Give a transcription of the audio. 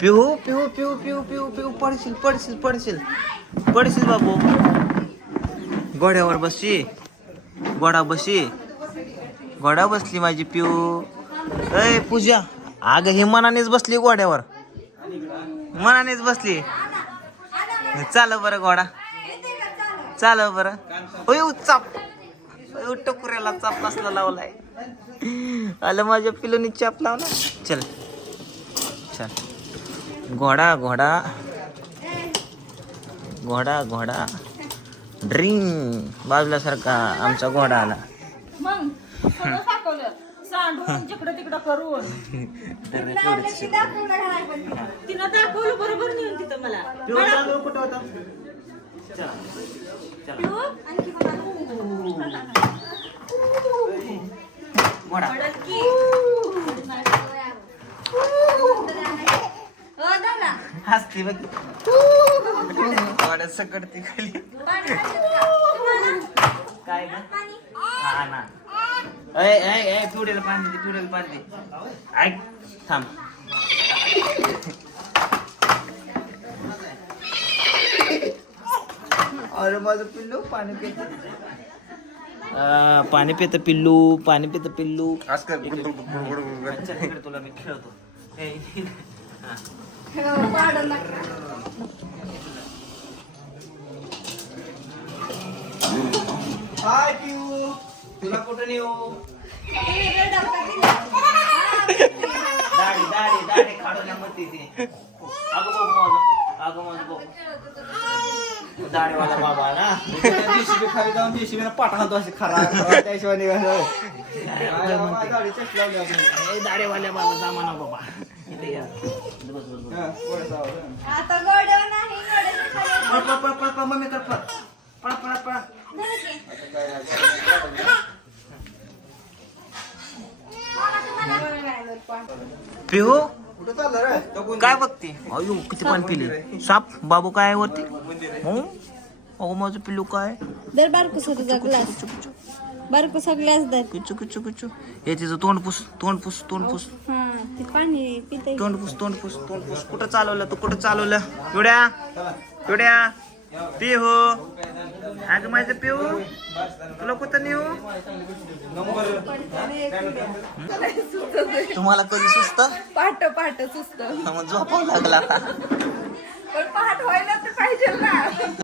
पिहू पिहू पिहू पिहू पिहू पिहू पडशील पडशील पडशील. पडशील बाबू. घोड्यावर बसशी घोडा बशी घोडा बसली माझी पिऊ अय पूजा. अगं हे मनानेच बसली घोड्यावर. मनानेच बसली. चाल बरं घोडा. चाल बरं. होय चाप. टकुऱ्याला चाप कसला लावलाय. आलं माझ्या पिलूनी चाप लावला. चल. घोडा घोडा. घोडा घोडा. ड्रिंक बाजूला सारखा आमचा घोडा आला. मग सगळं दाखवलं. सांडून जिकडं तिकडं करून. तिनं दाखवलं बरोबर नेऊन तिथं मला. कुठं होता? घोडा. हसते बघ. घोड्यात सकटते खाली. काय? हा ना. ऐ ऐ ऐ पिवड्याला पाणी दे पिवड्याला पाणी दे. ऐक थांब. अरे माझं पिल्लू पाणी पित. पाणी पित पिल्लू पाणी पित पिल्लू. तुला मी खेळतो. हा. हाय पिऊ तुला कुठं नेऊ? दाढी दाढी दाढी काढून या म्हणते अगं बघू माझं अगं माझं बघू. दाढीवाला बाबा ना. जेसीबी खाली जाऊन जेसीबी पाठ घालतो अशी खरा त्याशिवाय निघालं गाडी दाढीवाल्या बाबा जमाना बाबा. हा. आता गोड्या नाही गोड्याच्या पळ पळ पळ पळ पळ मम्मी कर पळ. पळ पळ पळ. पिहू कुठं चाललं रे? तो कोण- काय बघते? अयो किती पाणी पिली. साप बाबू काय आहे वरती? हो? अगो माझं पिल्लू काय? दर बारकुसा तुझा ग्लास बारकुसा ग्लास दर किचू किचू. किचू हे तिचं तोंड पुस तोंड पुस तोंड पुस. हा ते पाणी पिता तोंड पुस तोंड पुस तोंड पुस. कुठं चालवलं तू? कुठं चालवलं? पिवड्या पिवड्या पिहू अगं माझं पिहू तुला कुठं नेऊ? तुम्हाला कधी सुस्त? पहाट पहाट सुस्त. मग झोपावं लागला पण पहाट व्हायला तर पाहिजे ना.